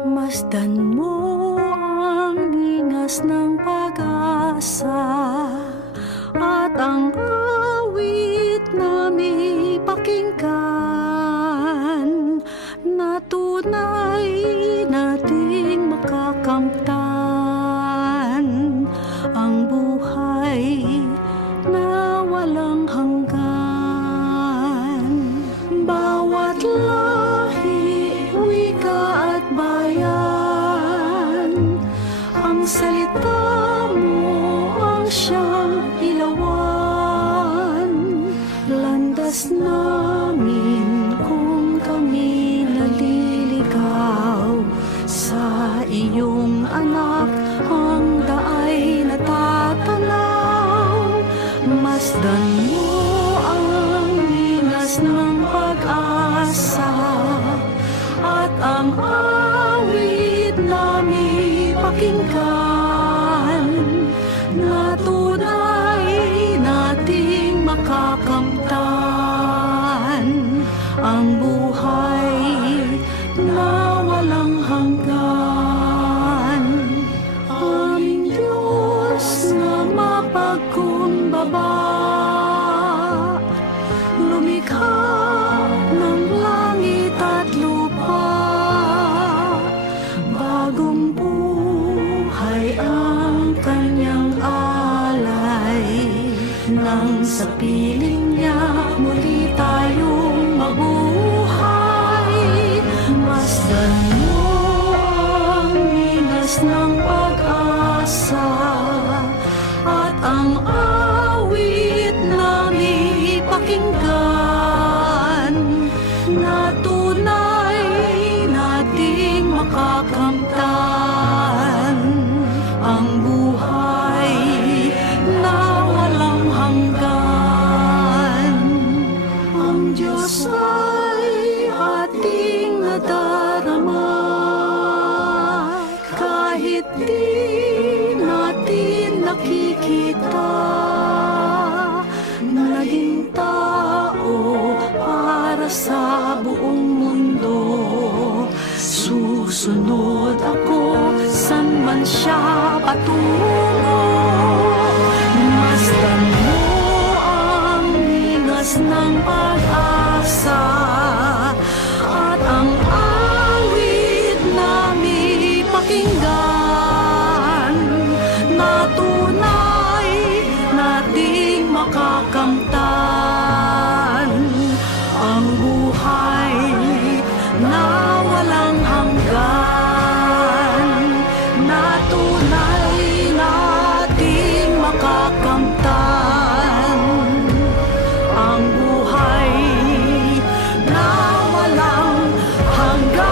Masdan mo ang ingas ng pag-asa at ang awit na may pakinggan na tunay nating makakamtan ang buhay na walang hanggan. Bawat lahi, wika at bayan, ang salita mo ang siyang ilawan. Landas namin kung kami naliligaw, sa iyong anak ang daay natatanaw. Masdan mo ang ingas ng pag-asa at ang awit na may pakinggan na tunay nating makakamtan ang buhay na walang hanggan. Aming Diyos na mapagkumbaba, lumikha ng langit at lupa, bagong buhay ang kanyang alay. Nang sa piling niya muli tayong mabuhay, masdan mo ang ingas ng pag-asa at ang awit na may pakinggan na tunay nating makakamtan ang buhay na walang hanggan. Ang Diyos ay ating nadarama kahit di natin nakikita. Naging tao para sa buong mundo, susunod ako san man siya patungo. Masdan mo ang ingas ng pag-asa at ang awit na may pakinggan na tunay nating makakamtan ang buhay na walang hanggan, na tunay nating makakamtan ang buhay na walang hanggan.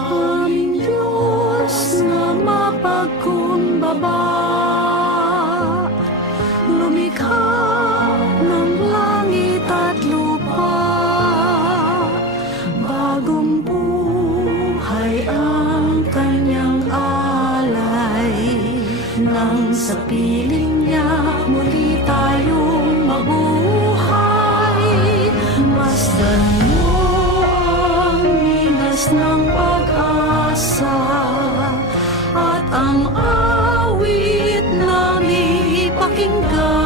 Aming Diyos na mapagkumbaba, lumikha ng langit at lupa, bagong buhay ang kanyang alay. Nang sa piling niya muli tayong mabuhay, masdan mo ang ingas ng pag-asa at ang awit na may pakinggan